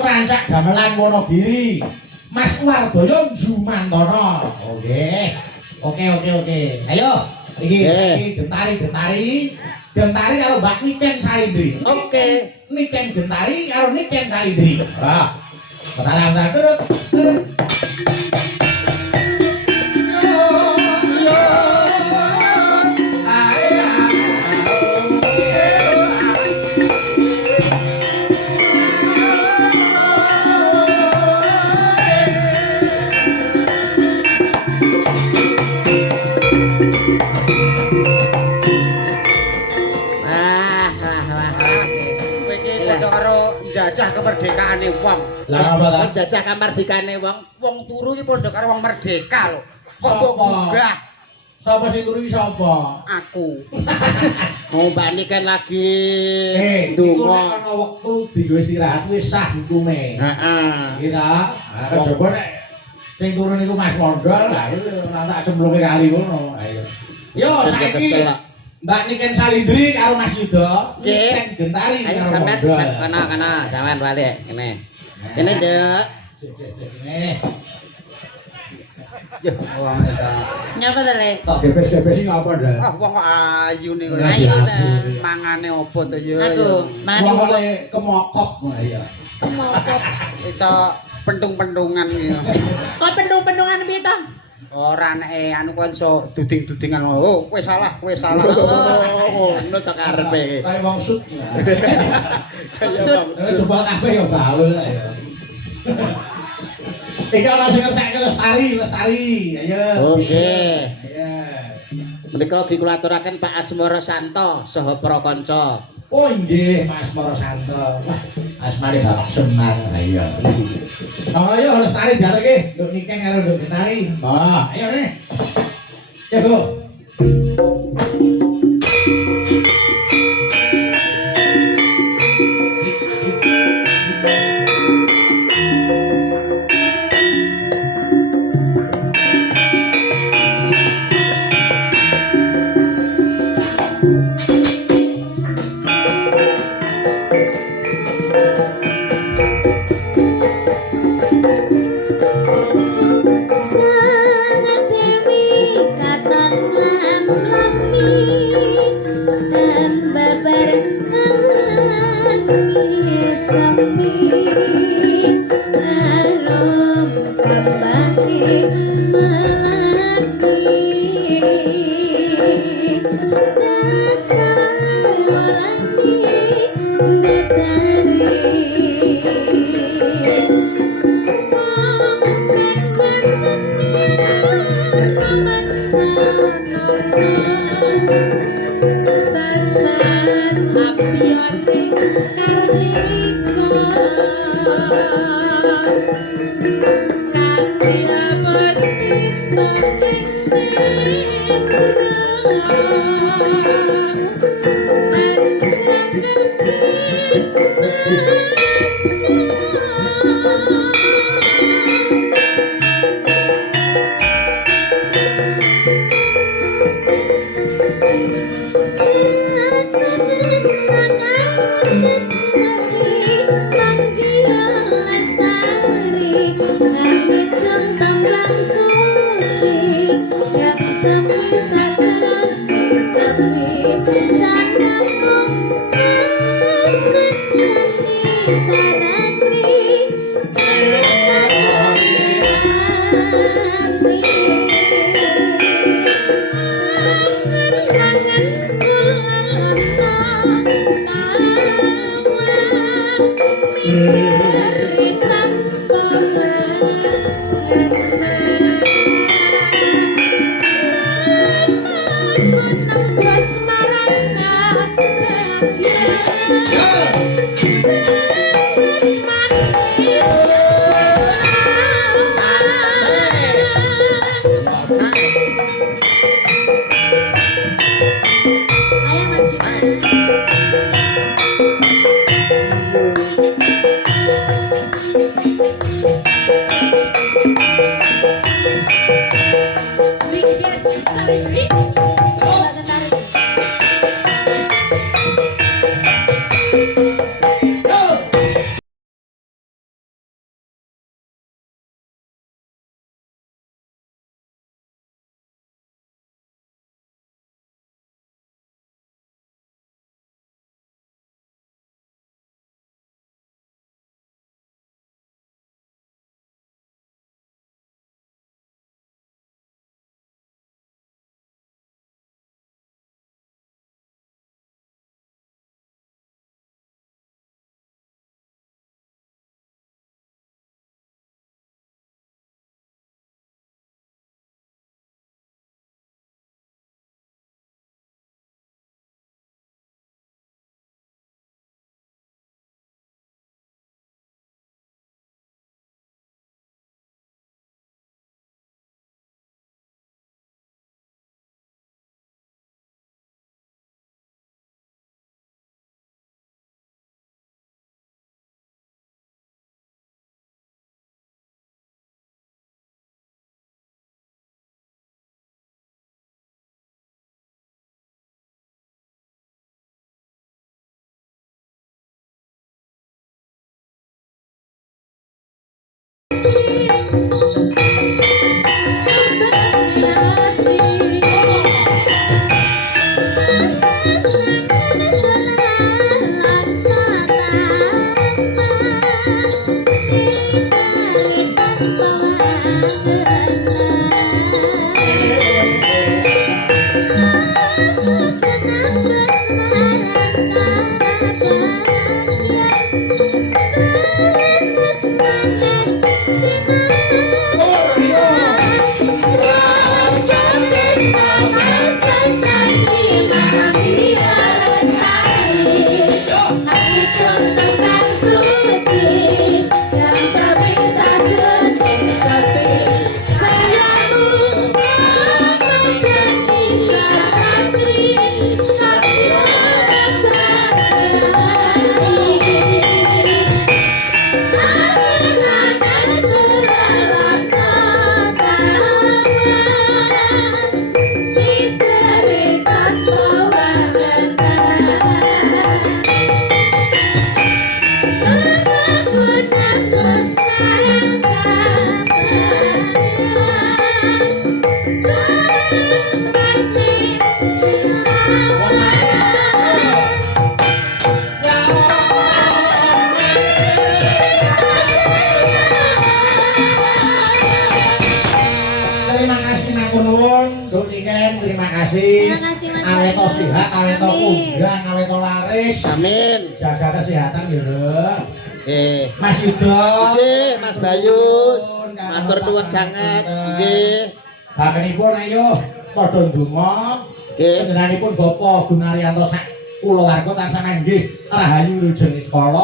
Rancak Gamelan Wonogiri. Mas Wardoyo Jumantana. Oke. Ayo, iki Gentari karo Mbak Niken Saindri. Oke. Niken Gentari karo Niken Saindri. Ah. Bentar terus. Jajah kemerdekaane wong. Lah apa ta? Jajah kemerdekaane wong. Wong turu iki padha karo wong merdeka lho. Kok mbok gugah? Sapa sing turu iki sapa? Aku. Oh, Mbak ini kan lagi ndonga. Ana wektu dienggo istirahat wis sah hukume. Heeh. Iki ta. Coba nek sing turu niku Mas Mondol, lah ora tak cemplunge kali ngono. Ayo. Yo saiki Mbak Niken Salindri karo Mas Yuda, Niken Gentari karo Mondol. Ayo kana sampean balik kene. Kene, Dek. Yo, wong eta. Nyapa to, Lek? Kok gepes-gepes iki ngapa, Dak? Ah, wong kok ayu niku. Ayu ta. Mangane opo to yo? Aku, mangane Wong kemokop. Iya. kemokop. Iso pentung-pentungan gitu. Kok pendung-pendungan piye to? Ora nek anu kok iso duding-dudingan. Oh, kowe salah. Oh, ngono to karepe. Kayak wong sut. Sut. Coba kabeh yo gaul ya. Iki ana sing ngetek Lestari. Ayo. Oke. Ayo. Menika ugi kula aturaken Pak Asmara Santo saha para kanca. Oh nggih, Mas Moro Santo. Wah, asmane Bapak Semar. Ayo. Ayo Lestari diareke, nduk Niken karo nduk Lestari. Oh, ayo nih. Jago. Sangat dewi katon lam-lami dan babar ngangi sepi arom kembali melati dasar walani Sasan apiane karnika kanthi apes pitung kasih. Terima kasih, Mas Awet to Bayu. sehat, awet to Amin. kondang, awet to laris. Amin. Jaga kesehatan ya, Rek. Nggih. Mas Yudo. Nggih, Mas Bayus. Matur nuwun sanget. Nggih. Bakenipun ayo padha ndonga. Nggih. Panjenenganipun Bapak Gunaryanto sak kulawarga tansah nanggih rahayu wilujeng sekolah.